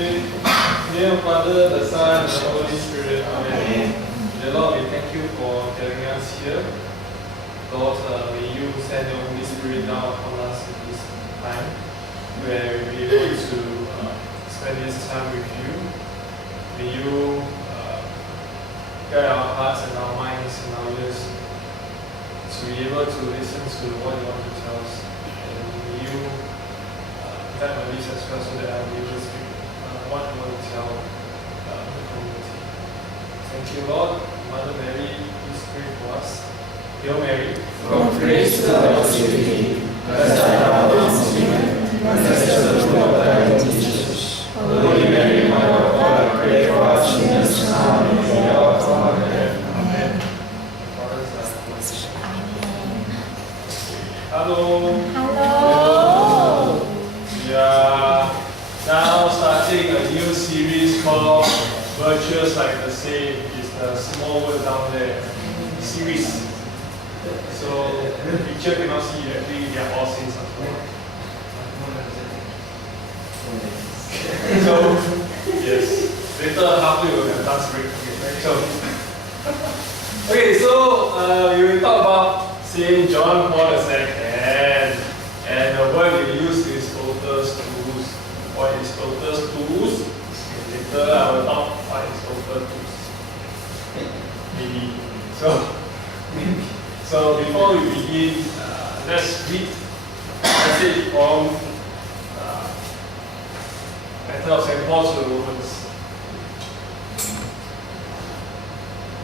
say, in the name of the Father, the Son, and the Holy Spirit. Amen. Dear Lord, we thank you for gathering us here. Lord, may you send your Holy Spirit down upon us in this time, where we'll be able to spend this time with you. May you guide our hearts and our minds and our ears to be able to listen to what you want to tell us. And may you guide my lips as well so that I'll be able to speak what you want to tell the community. Thank you, Lord. Mother Mary, please pray for us. Hail Mary, full of grace, the Lord is with thee. Blessed art thou amongst women, blessed is the fruit of thy womb, Jesus. Holy Mary, Mother of God, pray for us sinners now and in the hour of our death. Amen. Hello. Hello. We are now starting a new series called Virtuous Like the Saint. It's the small word down there. Series. So the picture cannot see, actually they are all saints as well. So yes, later halfway we'll have dance break. So we will talk about Saint John Paul II, and the word we use is Totus. What is Totus? Later I will talk what is Totus. Maybe. So before we begin, let's read a passage from letter of St. Paul to the Romans.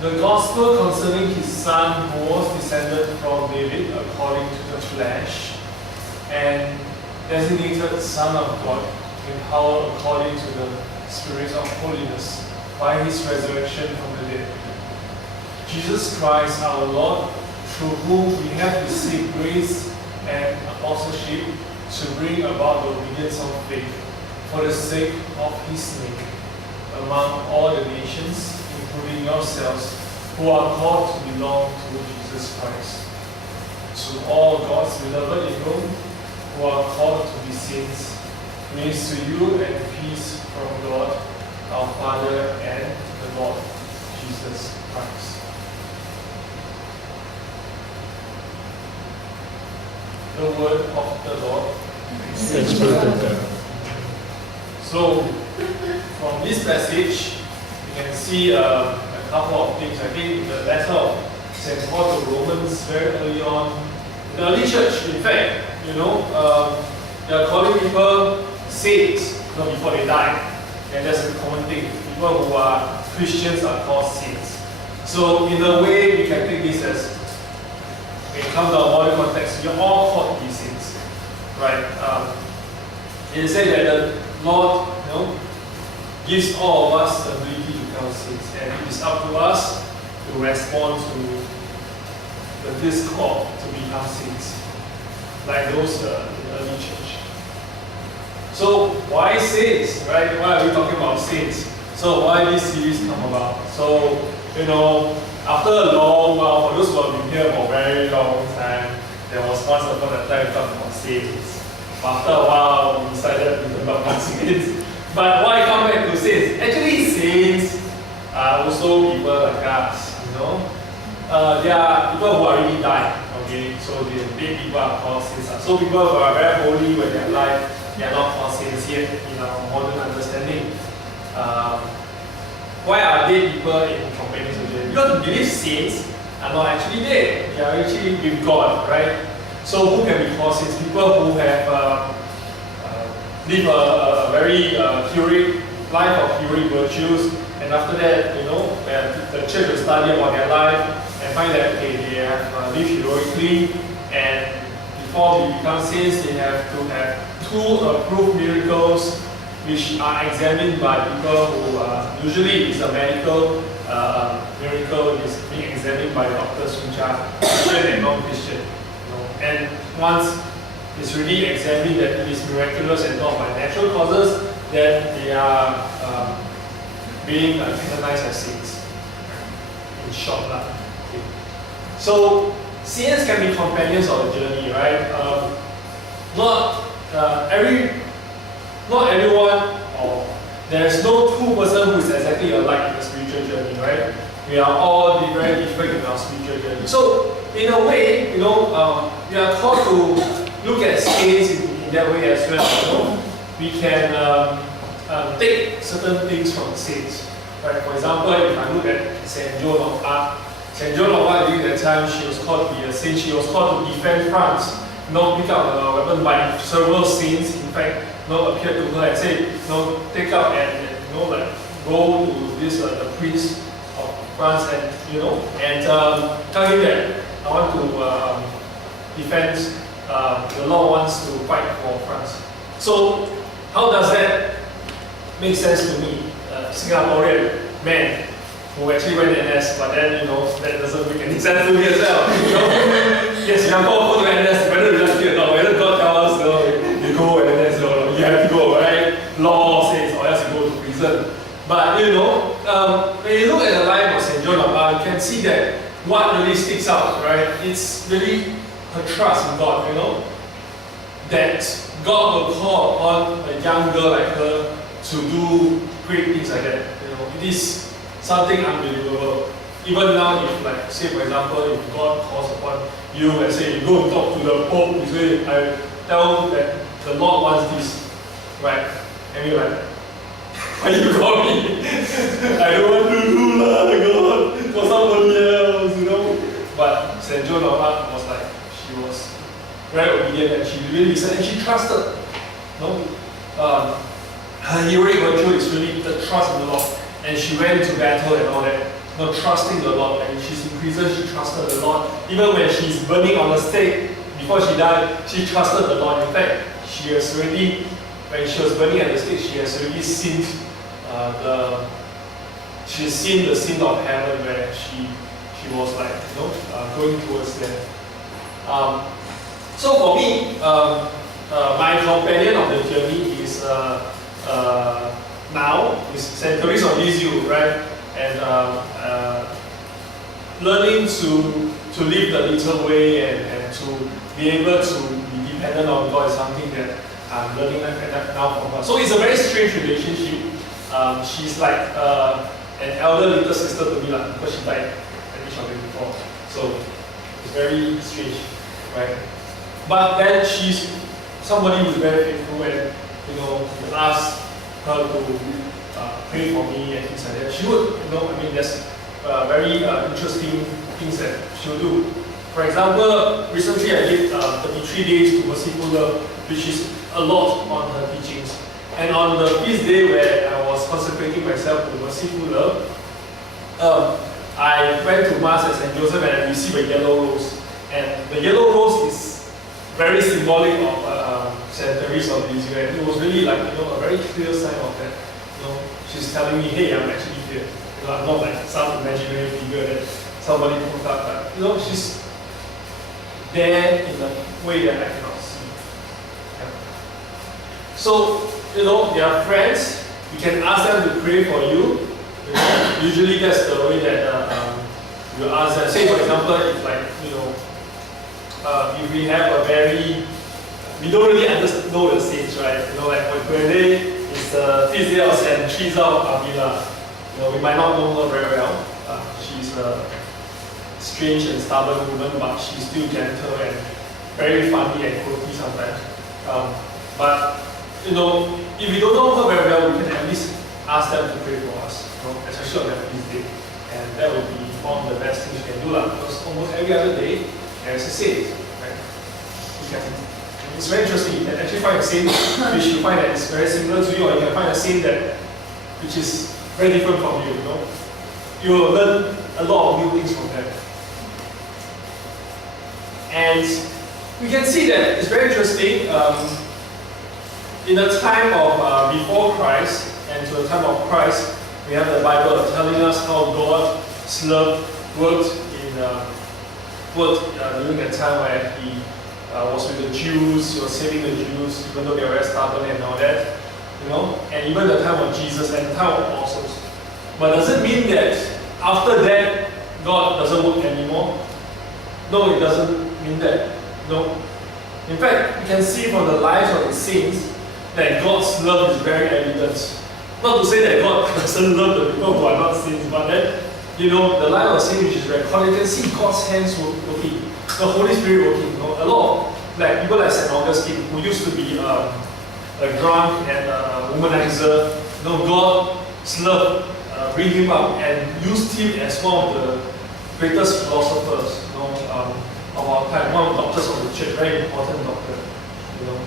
The gospel concerning his son, who was descended from David according to the flesh, and designated Son of God, in power according to the Spirit of holiness, by his resurrection from the dead. Jesus Christ our Lord, through whom we have received grace and apostleship to bring about the obedience of faith for the sake of his name among all the nations, including yourselves, who are called to belong to Jesus Christ. To all God's beloved in Rome, who are called to be saints, grace to you and peace from God, our Father, and the Lord Jesus Christ. The word of the Lord. So, from this passage, you can see a couple of things. I think in the letter of St. Paul to Romans, very early on, in the early church, in fact, they are calling people saints before they die. And that's a common thing. People who are Christians are called saints. So, in a way, we can take this as, when it comes to our modern context, you're all called to be saints, right? It is said that the Lord, gives all of us the ability to become saints, and it is up to us to respond to this call to become saints, like those in the early church. So why saints, right? Why are we talking about saints? So why this series come about? So after a long while, for those who have been here for a very long time, there was once upon a time talking about saints. After a while, we decided to talk about saints. But why come back to saints? Actually, saints are also people like us, They are people who are already died, okay? So the dead people are called saints. So people who are very holy when they are alive, they are not called saints yet in our modern understanding. Why are dead people in companions of dead? Because we believe saints are not actually dead. They are actually with God, right? So who can be called saints? People who have live a very heroic life of heroic virtues, and after that, the church will study about their life and find that they have lived heroically, and before they become saints, they have to have 2 approved miracles, which are examined by people who usually it's a medical miracle, is being examined by doctors which are Christian and non-Christian. And once it's really examined that it is miraculous and not by natural causes, then they are being canonized as saints. In short, okay. So saints can be companions of the journey, right? Not everyone, or There's no two person who is exactly alike in the spiritual journey, right? We are all very different in our spiritual journey. So, in a way, we are called to look at saints in that way as well. We can take certain things from the saints. Right? For example, if I look at Saint Joan of Arc, Saint Joan of Arc during that time, she was called to be a saint. She was called to defend France. Pick up a weapon by several saints. In fact, appeared to her and say, take up and go to this the prince of France and tell him that I want to defend the Lord wants to fight for France. So how does that make sense to me? Singaporean man who actually went NS, but then that doesn't make any sense to me as well. Yes, you have to go to NS, whether you like it or not, whether God tells us you go NS or you have to go, right? Law says, or else you go to prison. But when you look at the life of Saint Joan of Arc, you can see that what really sticks out, right? It's really her trust in God, that God will call upon a young girl like her to do great things like that. It is something unbelievable. Even now, if say for example, if God calls upon you and say, you go and talk to the Pope, you say, I tell that the Lord wants this, right? And you're like, why you call me? I don't want to do God, for somebody else, But Saint Joan of Arc was like, she was very obedient and she really listened and she trusted. Her heroic virtue is really the trust in the Lord. And she went to battle and all that, trusting the Lord. And she's in prison, she trusted the Lord. Even when she's burning on the stake, before she died, she trusted the Lord. In fact, when she was burning at the stake, she has already seen she's seen the sin of heaven where she was like, going towards there. So for me, my companion of the journey is now is Saint Teresa of Lisieux, right? And learning to live the little way and to be able to be dependent on God is something that I'm learning now from her. So it's a very strange relationship. She's like an elder little sister to me, because she died at age of 24. So it's very strange, right? But then she's somebody who's very faithful and you ask her to pray for me and things like that. She would, there's very interesting things that she will do. For example, recently I did 33 days to Merciful Love, which is a lot on her teachings. And on the feast day where I was consecrating myself to Merciful Love, I went to Mass at St. Joseph and I received a yellow rose. And the yellow rose is very symbolic of St. Teresa of Lisieux. And it was really like, a very clear sign of that. She's telling me, hey, I'm actually here. I'm not like some imaginary figure that somebody put up, but she's there in a way that I cannot see. Yeah. So, they are friends. You can ask them to pray for you. Usually that's the way that you ask them. Say for example, if if we have we don't really know the saints, right? Like when Gwende is the feast day of Saint Teresa of Avila. We might not know her very well. She's a strange and stubborn woman, but she's still gentle and very funny and quirky sometimes. But if we don't know her very well, we can at least ask them to pray for us, especially on that feast day. And that would be one of the best things you can do, because almost every other day there is a saint, right? It's very interesting. You can actually find a saint which you find that is very similar to you, or you can find a saint which is very different from you. You will learn a lot of new things from them. And we can see that it's very interesting. In the time of before Christ and to the time of Christ, we have the Bible telling us how God's love worked during that time where He was with the Jews. He was saving the Jews, even though they were very stubborn and all that. And even the time of Jesus and the time of apostles. But does it mean that after that, God doesn't work anymore? No, it doesn't mean that. No. In fact, we can see from the lives of the saints that God's love is very evident. Not to say that God doesn't love the people who are not saints, but then, you know, the life of saint which is recorded, you can see God's hands working, the Holy Spirit working. You know, a lot of like people like Saint Augustine, who used to be a drunk and a womanizer. You know, God's love bring him up and used him as one of the greatest philosophers, you know, of our time, one of the doctors of the church, very important doctor. You know,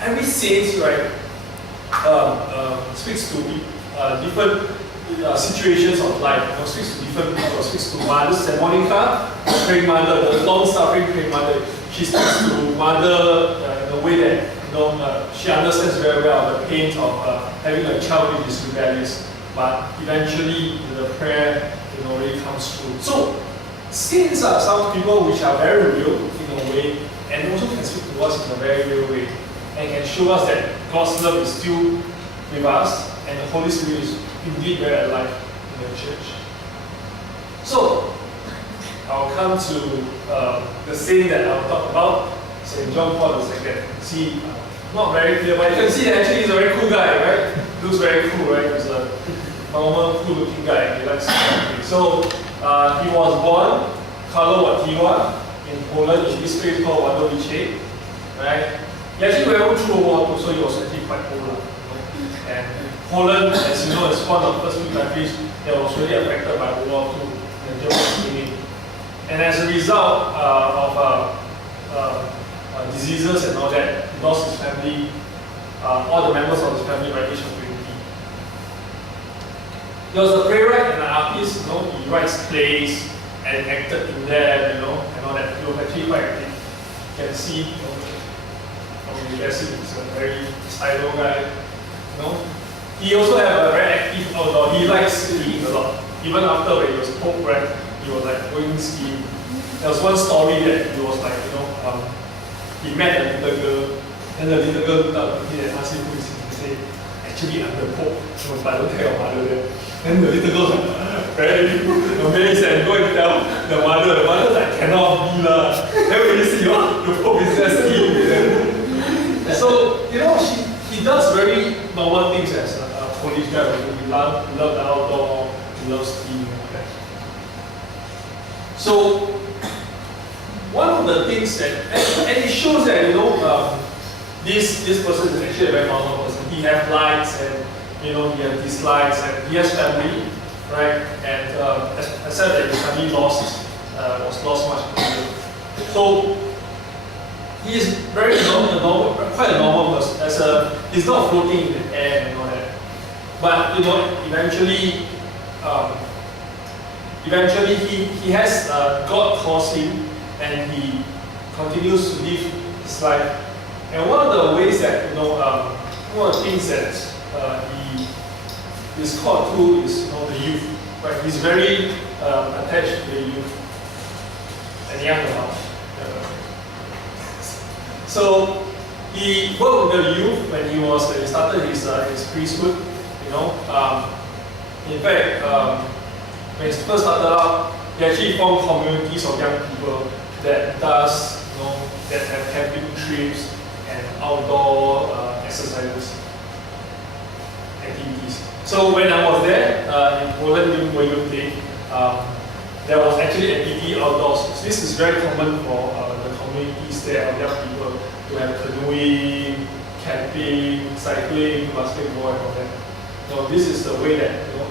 every saint, right, speaks to different situations of life. You know, speaks to different people. Speaks to mother, Saint Monica, praying mother, the long-suffering praying mother. She speaks to mother in a way that, you know, she understands very well the pains of having a child who is rebellious. But eventually, the prayer, you know, really comes through. So, saints are some people which are very real in a way, and also can speak to us in a very real way, and can show us that God's love is still with us, and the Holy Spirit is indeed very alive in the church. So, I'll come to the saint that I'll talk about, Saint John Paul II. See, not very clear, but you can see that actually he's a very cool guy, right? Looks very cool, right? He's a normal, cool-looking guy. He likes country. So, he was born Karlowa in Poland, in this place called Wadowice, right? He actually went through World War II, so he was actually quite old. You know? And Poland, as you know, is one of the first few countries that was really affected by World War II and German winning. And as a result of diseases and all that, he lost his family, all the members of his family by the age of 20. He was a playwright and an artist, you know, he writes plays and acted in them, you know, and all that. He was actually quite active. You can see, you know, from the dressing, he's a very stylo guy, you know. He also had a very active outdoor. He likes skiing a lot. Even after when he was Pope, right, he was like going skiing. There was one story that he was like, you know, he met a little girl, and the little girl looked up at him and asked him who is he. He said, actually I'm the Pope, but I don't tell your mother that. Then the little girl was like, very amazed and go and tell the mother. The mother's like, cannot be lah. Then when you see, oh, the Pope is just skiing. So, you know, he does very normal things as a Polish guy. He loves the outdoor, he loves skiing and all that. So, one of the things that, and it shows that, you know, this person is actually a very normal person. He has likes and, you know, he has dislikes and he has family, right? And except that his family was lost much earlier. So he is very normal, quite a normal person. He's not floating in the air and all that. But you know, eventually he has God calls him and he continues to live his life. And one of the ways that, you know, one of the things that he is called to is, you know, the youth. Right? He's very attached to the youth and young adults. So he worked with the youth when he started his priesthood. You know, in fact, when he first started out, he actually formed communities of young people that does, you know, that have camping trips and outdoor exercises, activities. So when I was there in Poland during World Day, there was actually activity outdoors. So this is very common for the communities there of young people to have canoeing, camping, cycling, basketball, and all that. So this is the way that, you know,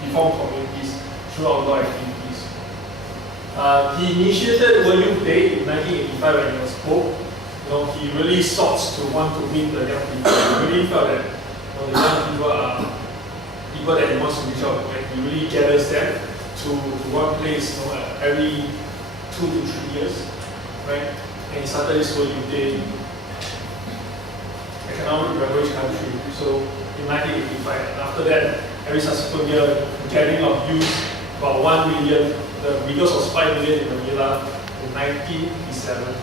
he formed communities through outdoor activities. He initiated World Youth Day in 1985 when he was Pope. You know, he really sought to want to meet the young people. He really felt that, you know, the young people are people that he wants to reach out to, and he really gathers them to one place, you know, every 2 to 3 years, right? And he started this World Youth Day, economic revolution country. So in 1985, and after that, every subsequent year, the gathering of youth, about 1 million, the biggest was 5 million in Manila in 1987.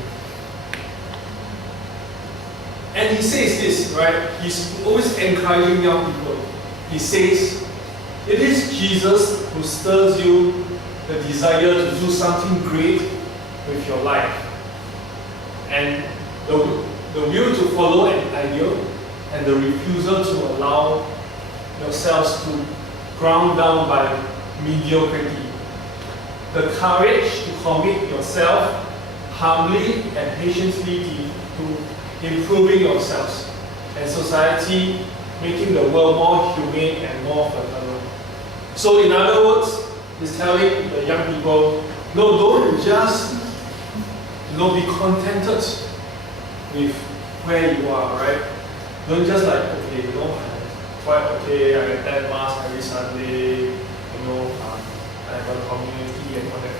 And he says this, right? He's always encouraging young people. He says, it is Jesus who stirs you the desire to do something great with your life. And the will to follow an ideal and the refusal to allow yourselves to ground down by mediocrity. The courage to commit yourself humbly and patiently to improving yourselves and society, making the world more humane and more fraternal. So in other words, he's telling the young people, no, don't just be contented with where you are, right? Don't just like, okay, I'm quite okay, I attend mass every Sunday, I have a community and all that.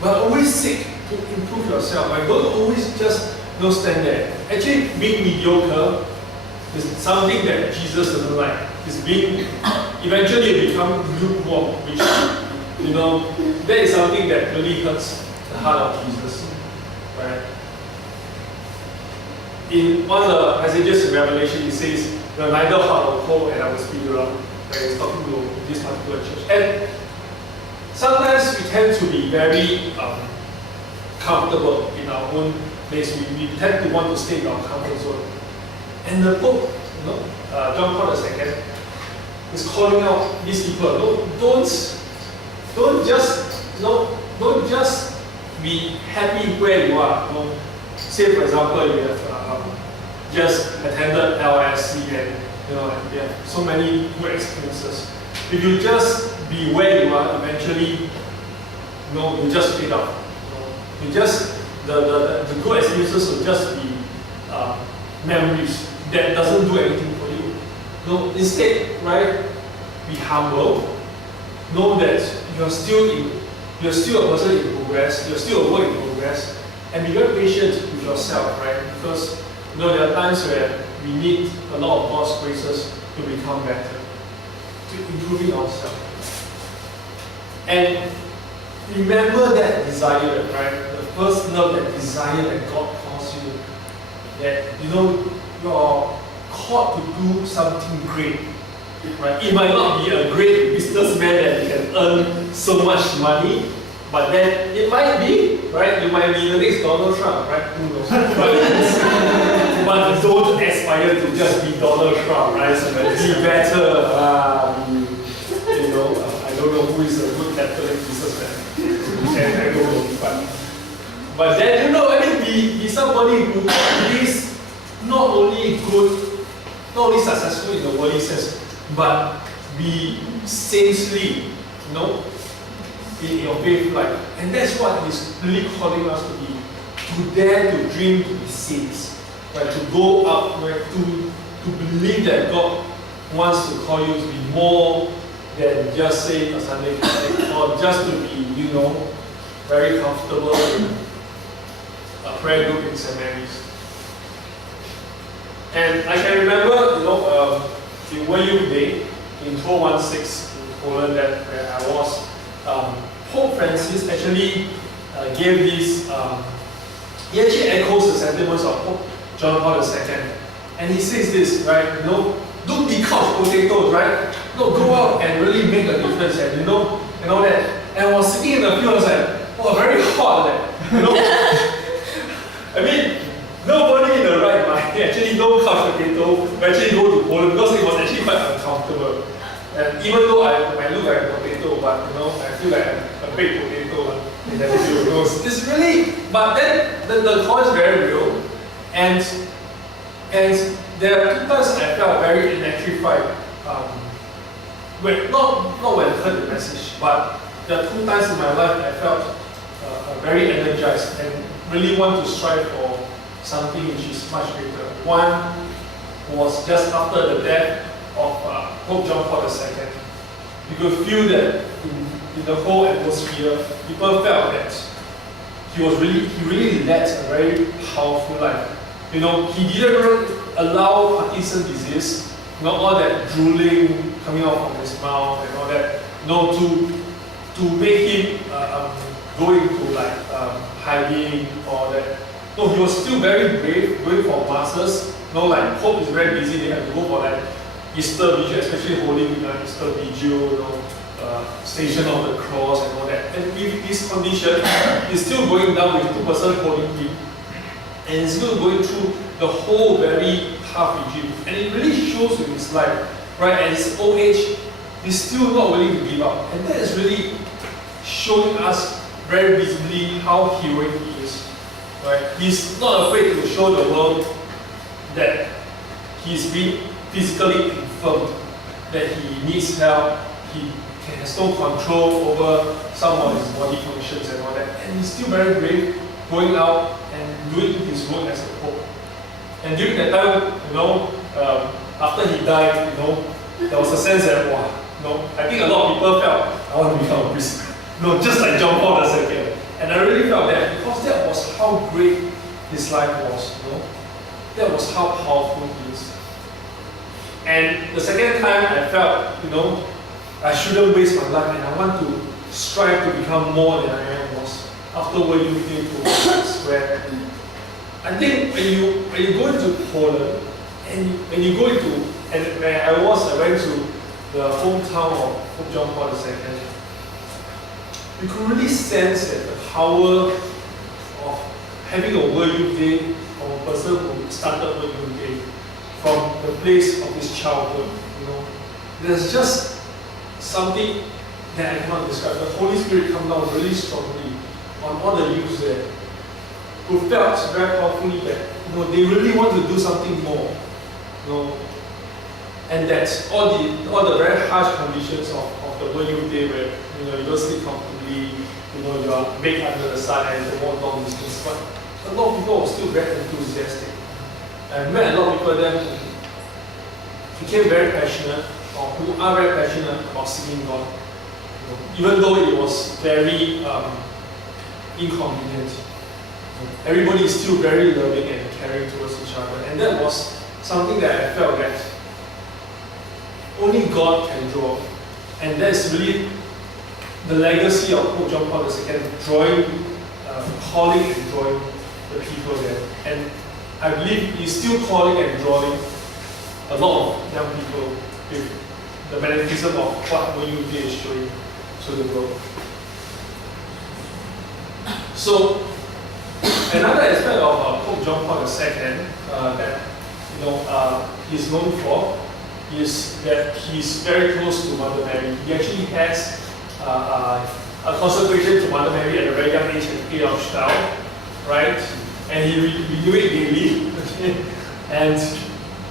But always seek to improve yourself. Right? Don't always just stand there. Actually, being mediocre is something that Jesus doesn't like. It's being eventually you become lukewarm, which that is something that really hurts the heart of Jesus. Right? In one of the passages in Revelation, it says, "You're neither hot or cold, and I will speed you up." Right? It's talking to this particular church. And sometimes we tend to be very comfortable in our own place. We tend to want to stay in our comfort zone. And the Pope, John Paul II, is calling out these people. Don't just be happy where you are. Say for example, you have just attended LSC and you have so many good experiences. If you just be where you are, eventually, you just fade out. You just the good experiences will just be memories that doesn't do anything for you. No, instead, right? Be humble. Know that you're still a person in progress. You're still a work in progress, and be very patient with yourself, right? Because there are times where we need a lot of God's graces to become better, to improving ourselves. And remember that desire, right? The first love, that desire that God calls you. That you're called to do something great. Right? It might not be a great businessman that you can earn so much money, but then it might be, right? You might be the next Donald Trump, right? Who knows? But don't aspire to just be Donald Trump, right? So be better. I don't know who is a good Catholic businessman. I don't know, but then be somebody who is not only good, not only successful in the worldly sense, but be saintly, in your faith life. And that's what he's really calling us to be, to dare to dream to be saints, right? To go out, right? To believe that God wants to call you to be more than just say a Sunday Catholic, or just to be, very comfortable in a prayer group in St. Mary's. And I can remember, in World Day in 2016 in Poland, where I was, Pope Francis actually gave this, he actually echoes the sentiments of Pope John Paul II. And he says this, right? Don't be couch potatoes, right? No, go out and really make a difference, and and all that. And I was sitting in the field, I was like, very hot, I mean, nobody in the right mind, actually no couch potato, actually go to Poland because it was actually quite uncomfortable. And even though I might look like a potato, but I feel like I'm a baked potato. It's really, but then the call is very real, and there are 2 times I felt very electrified. Not when I heard the message, but there are 2 times in my life I felt very energized and really want to strive for something which is much greater. One was just after the death of Pope John Paul II. You could feel that in the whole atmosphere, people felt that he really led a very powerful life. He didn't allow Parkinson's disease, all that drooling coming out from his mouth and all that, to make him go into hiding or that. No, he was still very brave, going for masses. Pope is very busy, they have to go for Easter Vigil, especially Holy Week, Easter Vigil, Station of the Cross and all that. And with this condition, he's still going down with 2 persons holding him. And he's still going through the whole very tough regime. And it really shows in his life right? At his old age, he's still not willing to give up. And that is really showing us very visibly how heroic he is. Right? He's not afraid to show the world that he's been physically infirmed, that he needs help, he has no control over some of his body functions and all that. And he's still very brave, going out and doing his work as a pope. And during that time, after he died, there was a sense that, I think a lot of people felt, I want to become a priest. Just like John Paul II. And I really felt that because that was how great his life was, That was how powerful he is. And the second time I felt, I shouldn't waste my life and I want to strive to become more than I was after World Youth Day programs, where I think when you go into Poland and when you go into, and where I went to the hometown of Pope John Paul II, you could really sense that the power of having a World Youth Day from a person who started World Youth Day from the place of his childhood. There's just something that I cannot describe. The Holy Spirit come down really strongly on all the youths there, who felt very powerfully that they really want to do something more. And that's all the very harsh conditions of the World Youth Day, where you don't sleep comfortably, you are baked under the sun and you walk long distance. But a lot of people are still very enthusiastic. I met a lot of people there who became very passionate, or who are very passionate about singing God. Even though it was very inconvenient. Everybody is still very loving and caring towards each other. And that was something that I felt that only God can draw. And that's really the legacy of Pope John Paul II, calling and drawing the people there. And I believe he's still calling and drawing a lot of young people with the magnetism of what World Youth Day is showing to the world. So, another aspect of Pope John Paul II that he's known for is that he's very close to Mother Mary. He actually has a consecration to Mother Mary at a very young age, at the age of 12, right? And he do it daily. And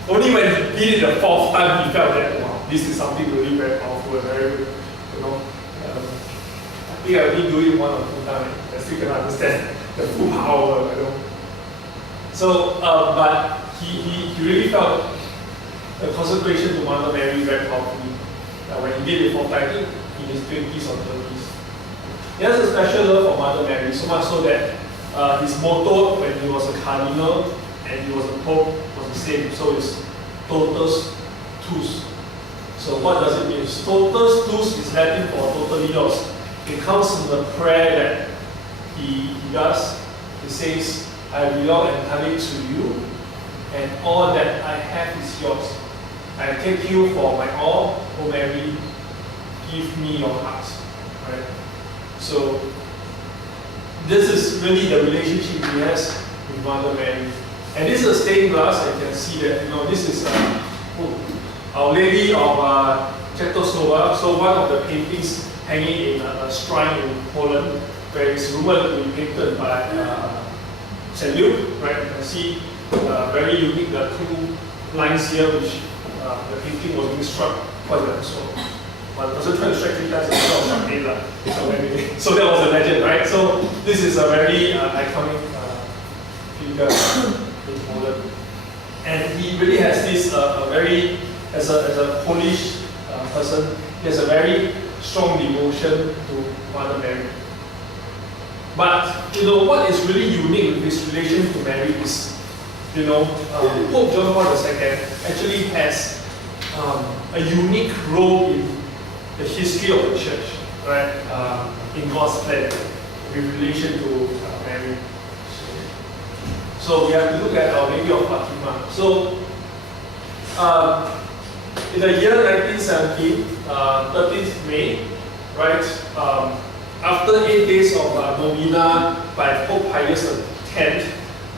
only when he did it the fourth time, he felt that, wow, this is something really very powerful and very good. I think I only do it one or two times. I still can understand the full power. So, but he really felt the consecration to Mother Mary very powerfully. When he did it fourth time, I think in his 20s or 30s. He has a special love for Mother Mary, so much so that his motto when he was a cardinal and he was a pope was the same. So it's Totus, Tuus. So what does it mean? Totus, Tuus is Latin for totally yours. It comes from the prayer that he does. He says, I belong entirely to you, and all that I have is yours. I take you for my all, O Mary, give me your heart. Right? So this is really the relationship he has with Mother Mary. And this is a stained glass, and you can see that, this is Our Lady of Totus. So one of the paintings hanging in a shrine in Poland, where it's rumored to be painted by St. Luke, right? You can see very unique, the two lines here, which the painting was being struck quite well. So one person tried to strike 3 times and so anyway, so that was a legend, right? So this is a very iconic figure in Poland. And he really has this as a Polish person, he has a very strong devotion to Mother Mary. But what is really unique with his relation to Mary is, Pope John Paul II actually has a unique role in the history of the church, right? In God's plan, with relation to Mary. So we have to look at Our Lady of Fatima. So in the year 1917, 13th May, right? After 8 days of novena by Pope Pius X,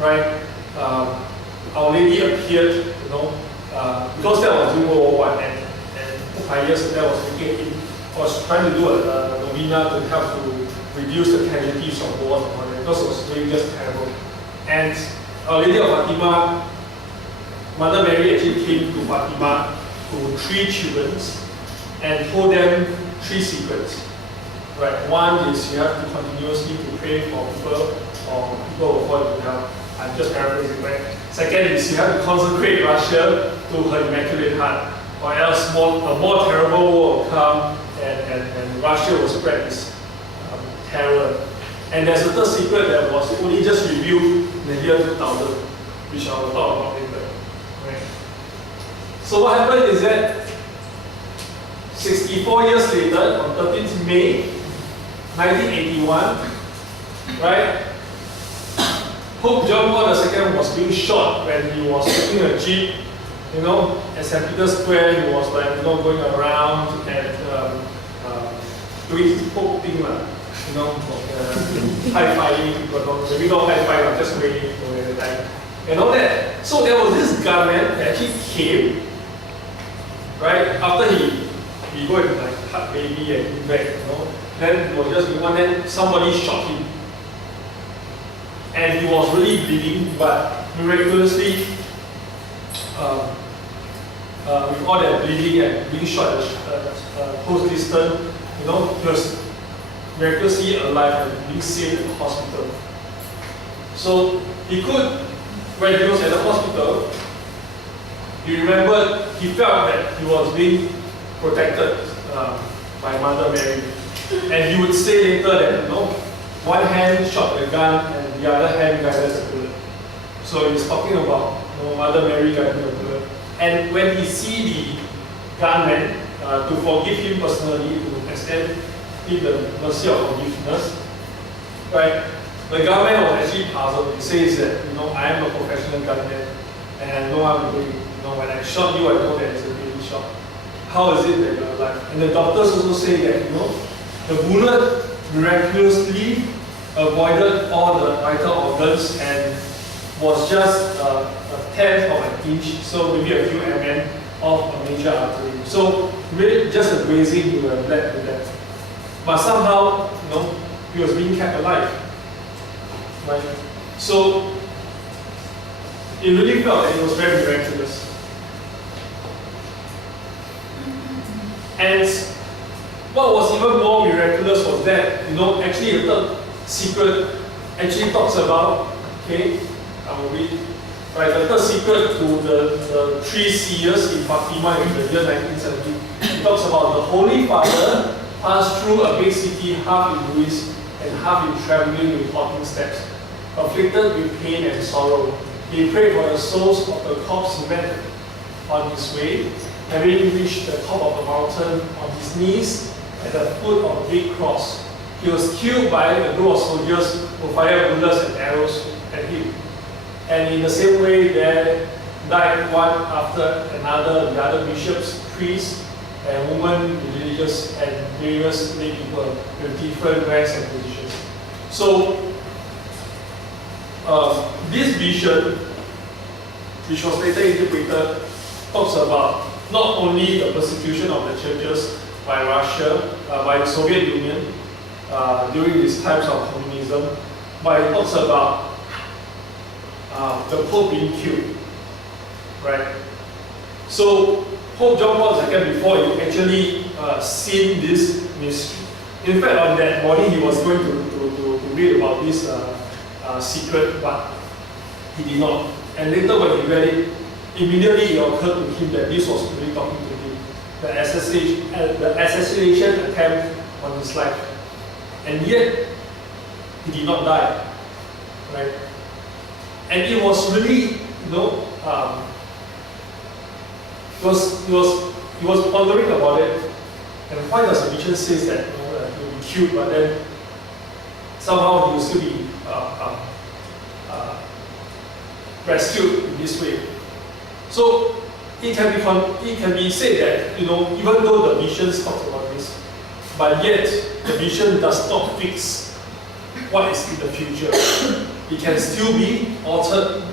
right? Our Lady appeared, because that was during World War I, and Pius that was trying to do a novena to help to reduce the casualties of wars and all that, because it was really just terrible. And Our Lady of Fatima, Mother Mary actually came to Fatima to 3 children and told them 3 secrets. Right? One is you have to continuously to pray for people or people who fall into hell. I'm just paraphrasing, right? Second is you have to consecrate Russia to her Immaculate Heart, or else a more terrible war will come and Russia will spread this terror. And there's a third secret that was only just revealed in the year 2000, which I will talk about later. Right? So what happened is that 64 years later, on 13th May 1981, right? Pope John Paul II was being shot when he was taking a jeep, at St. Peter's Square. He was going around and doing his Pope thing, high-fiving people. Maybe not high-five, just waiting for the time. And all that. So there was this gunman that actually came, right? After he go and hug baby and give back, Then he was just one, then somebody shot him. And he was really bleeding, but miraculously, with all that bleeding and being shot at close distance, he was miraculously alive and being saved in the hospital. So he could, when he was at the hospital, he remembered, he felt that he was being protected by Mother Mary. And he would say later that, one hand shot the gun and the other hand guided the bullet. So he's talking about Mother Mary guiding the bullet. And when he see the gunman, to forgive him personally, to extend him the mercy of forgiveness, right? The gunman was actually puzzled. He says that, I am a professional gunman and I know I'm doing. When I shot you, I know that it's a baby shot. How is it that you're alive? And the doctors also say that, the bullet miraculously avoided all the vital organs and was just a tenth of an inch, so maybe a few mm of a major artery. So really just a grazing, he would have bled to death. But somehow, he was being kept alive. Right? So it really felt that it was very miraculous. And what was even more miraculous was that, actually the third secret actually talks about, I will read, right, the third secret to the 3 seers in Fatima in the year 1970. It talks about the Holy Father passed through a big city half in ruins and half in traveling with walking steps, afflicted with pain and sorrow. He prayed for the souls of the corpse he met on his way, having reached the top of the mountain on his knees at the foot of a big cross. He was killed by a group of soldiers who fired bullets and arrows at him. And in the same way, there died one after another the other bishops, priests, and women, religious, and various lay people with different ranks and positions. So, this vision, which was later interpreted, talks about not only the persecution of the churches by Russia, by the Soviet Union during these times of communism, but it talks about the Pope being killed, right? So Pope John Paul II, before he actually seen this mystery, in fact on that morning he was going to read about this secret, but he did not. And later when he read it, immediately it occurred to him that this was really talking to him, the assassination attempt on his life. And yet, he did not die, right? And it was really, he was pondering about it. And why does the vision say that he will be killed, but then somehow he will still be rescued in this way? So it can be said that even though the visions talk about this, but yet the vision does not fix what is in the future. It can still be altered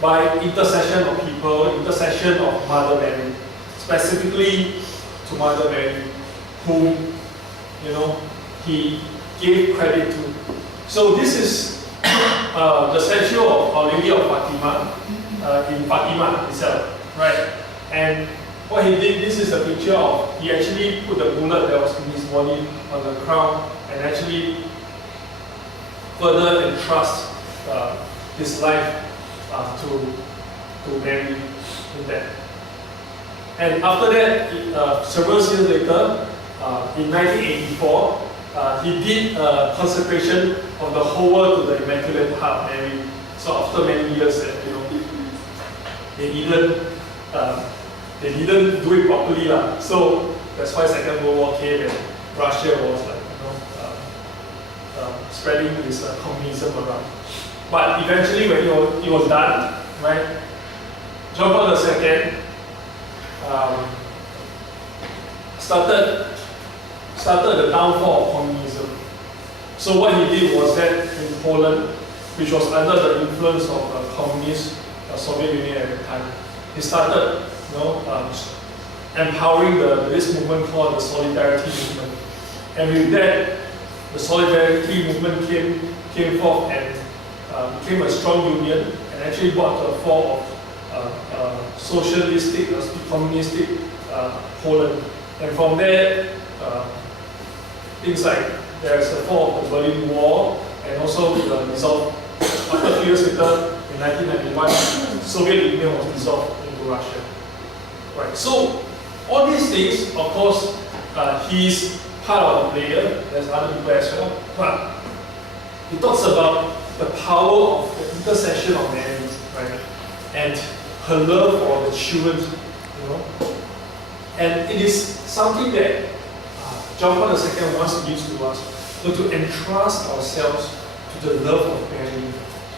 by intercession of people, intercession of Mother Mary, specifically to Mother Mary, whom he gave credit to. So this is the statue of Our Lady of Fatima in Fatima itself, right? And what he did, this is a picture of, he actually put the bullet that was in his body on the crown and actually further entrust his life to Mary in that. And after that, several years later, in 1984, he did a consecration of the whole world to the Immaculate Heart Mary. So after many years, they didn't do it properly, so that's why Second World War came and Russia was spreading this communism around. But eventually, when it was done, right, John Paul II started the downfall of communism. So what he did was that in Poland, which was under the influence of the communist Soviet Union at the time, he started empowering this movement called the Solidarity Movement. And with that, the Solidarity Movement came forth and became a strong union and actually brought to the fall of socialistic, communistic Poland. And from there, things like there's the fall of the Berlin Wall and also the dissolve. After a few years later, in 1991, Soviet Union was dissolved into Russia. Right. So all these things, of course, he's part of the player. There's other people as well, but he talks about the power of the intercession of Mary, right, and her love for the children, and it is something that John Paul II wants to use to us, to entrust ourselves to the love of Mary,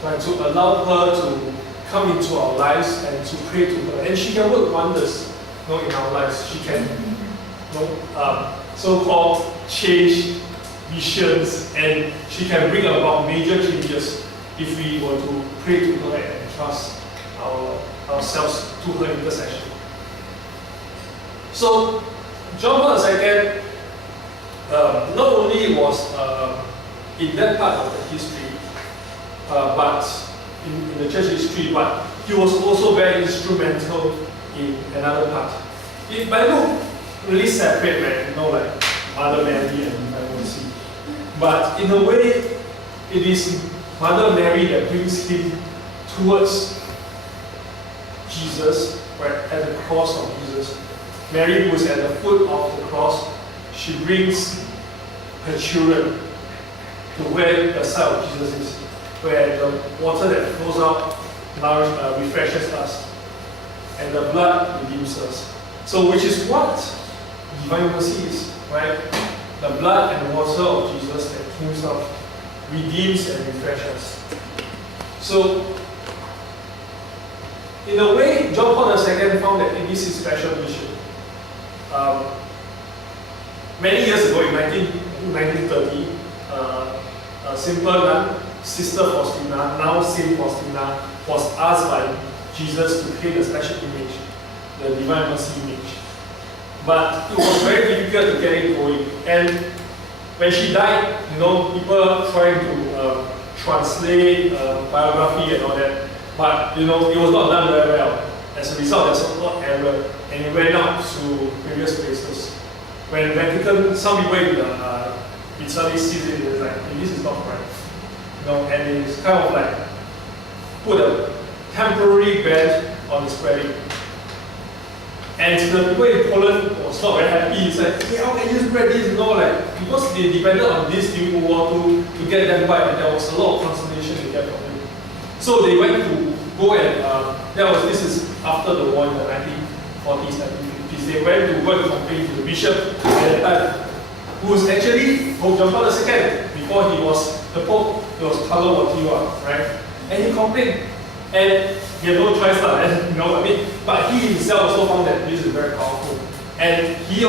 right, to allow her to come into our lives and to pray to her, and she can work wonders, in our lives. She can, so-called change visions, and she can bring about major changes if we were to pray to her and entrust ourselves to her intercession. So John Paul II not only was in that part of the history, but in the church history, but he was also very instrumental in another part. It might look really separate, man, like Mother Mary and Mercy. But in a way, it is Mother Mary that brings him towards Jesus, right, at the cross of Jesus. Mary, who is at the foot of the cross, she brings her children to where the side of Jesus is, where the water that flows out refreshes us, and the blood redeems us. So, which is what divine mercy is, right? The blood and the water of Jesus that comes out redeems and refreshes us. So, in a way, John Paul II found that in this special mission. Many years ago, in 1930, a simple nun, Sister Faustina, now Saint Faustina, was asked by Jesus to create a special image, the Divine Mercy image. But it was very difficult to get it going. And when she died, people trying to translate biography and all that, but it was not done very well. As a result, there's a lot of error, and it went out to various places. When Vatican, some people in Italy sees it, it's like, hey, this is not right. And it's kind of like put a temporary ban on the spreading. And the people in Poland was not very happy. It's like, hey, how can you spread this? Because they depended on this during World War II to get them by, and there was a lot of consolation to get from them. So they went to go and, this is after the war in the 1940s, 1950s. They went to go and complain to the bishop at that time, who was actually Pope John Paul II. Before he was the Pope, he was Carlo Wojtyła, right? And he complained. And he had no choice, but he himself also found that this is very powerful. And he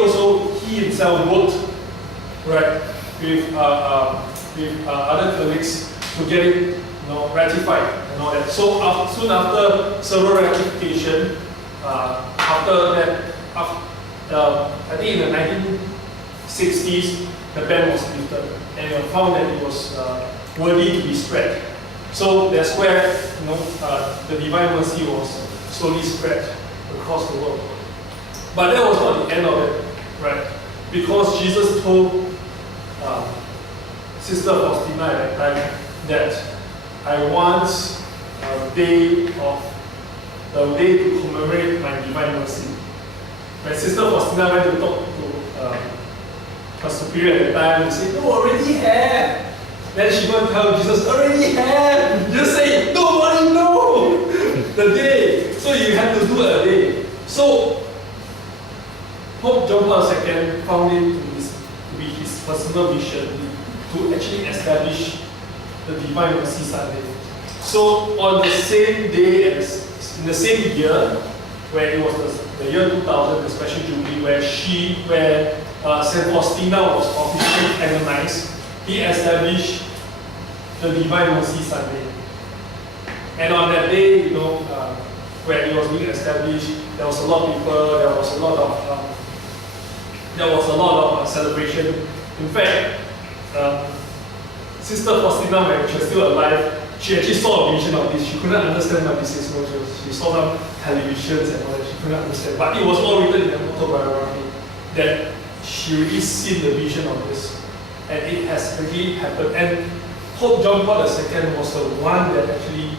himself worked, right, with other colleagues to get it ratified and all that. So soon after several ratification, after that, I think in the 1960s, the ban was lifted, and it was found that it was worthy to be spread. So that's where the Divine Mercy was slowly spread across the world. But that was not the end of it, right? Because Jesus told Sister Faustina at that time that I want a day to commemorate my Divine Mercy. When Sister Faustina went to talk to her superior at the time, he said, "No, already have." Then she went to tell Jesus, "Already have." Just say, "Nobody know the day." So you have to do a day. So Pope John Paul II found it to be his personal mission to actually establish the Divine Mercy Sunday. So on the same day in the same year, where it was the year 2000, the special jubilee, where Saint Faustina was officially canonized, he established the Divine Mercy Sunday. And on that day, when it was being established, there was a lot of people, there was a lot of celebration. In fact, Sister Faustina, when she was still alive, she actually saw a vision of this. She couldn't understand what this is. She saw some televisions and all that. She couldn't understand. But it was all written in the autobiography that she really seen the vision of this. And it has really happened. And Pope John Paul II was the one that actually,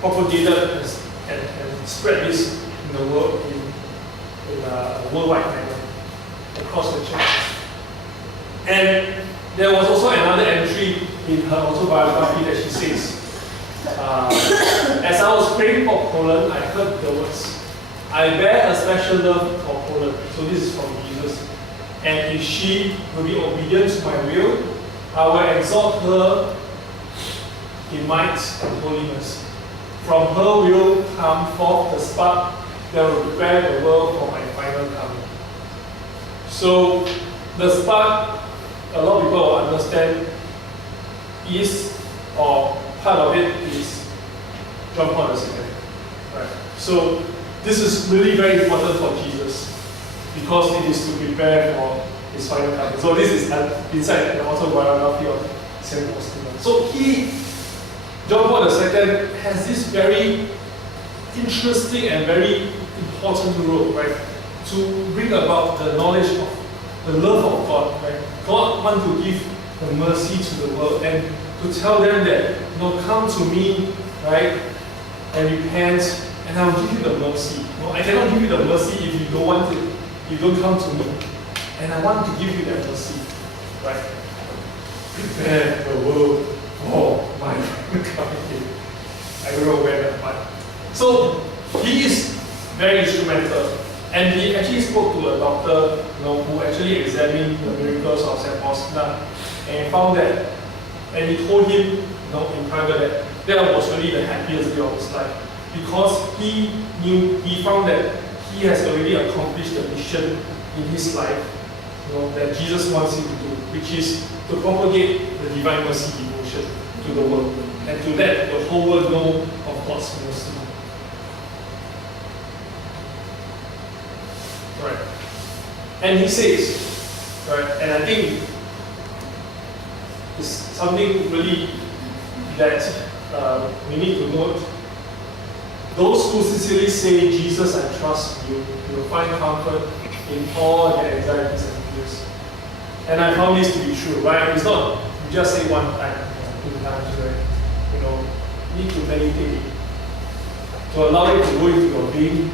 propagated and spread this in the world in a worldwide manner across the church. And there was also another entry in her autobiography that she says, as I was praying for Poland, I heard the words, "I bear a special love for Poland." So this is from Jesus. "And if she will be obedient to my will, I will exalt her in might and holiness. From her will come forth the spark that will prepare the world for my final coming." So the spark, a lot of people will understand, part of it is John Paul II. Right? So this is really very important for Jesus because it is to prepare for his final coming. So this is inside the autobiography of Saint Faustina. So John Paul II has this very interesting and very important role, right? To bring about the knowledge of the love of God, right? God wants to give the mercy to the world and to tell them that, come to me, right? And repent, and I will give you the mercy. I cannot give you the mercy if you don't want it, you don't come to me. And I want to give you that mercy, right? Prepare the world for my coming. I don't know where that part. So he is very instrumental. And he actually spoke to a doctor, who actually examined the miracles of Saint Faustina, and found that, and he told him, in private, that was really the happiest day of his life, because he found that he has already accomplished the mission in his life, that Jesus wants him to do, which is to propagate the Divine Mercy devotion to the world, and to let the whole world know of God's mercy. Right. And he says, right, and I think it's something really that we need to note. Those who sincerely say, "Jesus, I trust you," will find comfort in all their anxieties and fears. And I found this to be true, right? It's not you just say one time, 2 times, right? You need to meditate, to allow it to go into your being,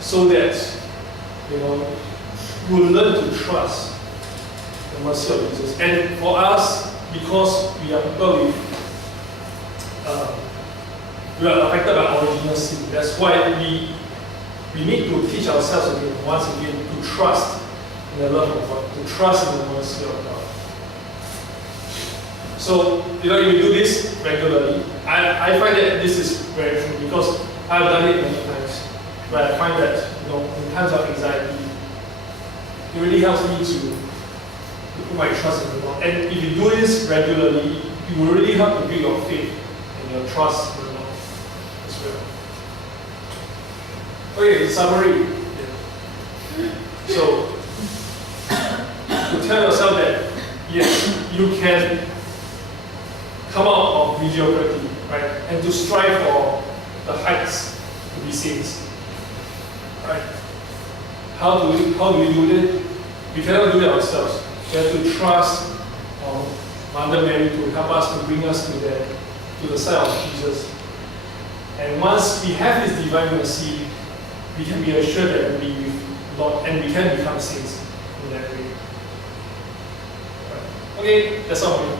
so that you will learn to trust the mercy of Jesus. And for us, because we are people we are affected by original sin, that's why we need to teach ourselves again, once again, to trust in the love of God, to trust in the mercy of God. So, if you do this regularly, I find that this is very true, because I've done it many times, where I find that, in times of anxiety, it really helps me to put my trust in the Lord. And if you do this regularly, it will really help to build your faith and your trust in the Lord as well. Okay, in summary, So, to tell yourself that, yes, you can come out of mediocrity, right? And to strive for the heights to be saints, right? How do we do it? We cannot do it ourselves. We have to trust our Mother Mary to help us, to bring us to the side of Jesus. And once we have His divine mercy, we can be assured that we'll be with Lord and we can become saints in that way. Right. Okay, that's all.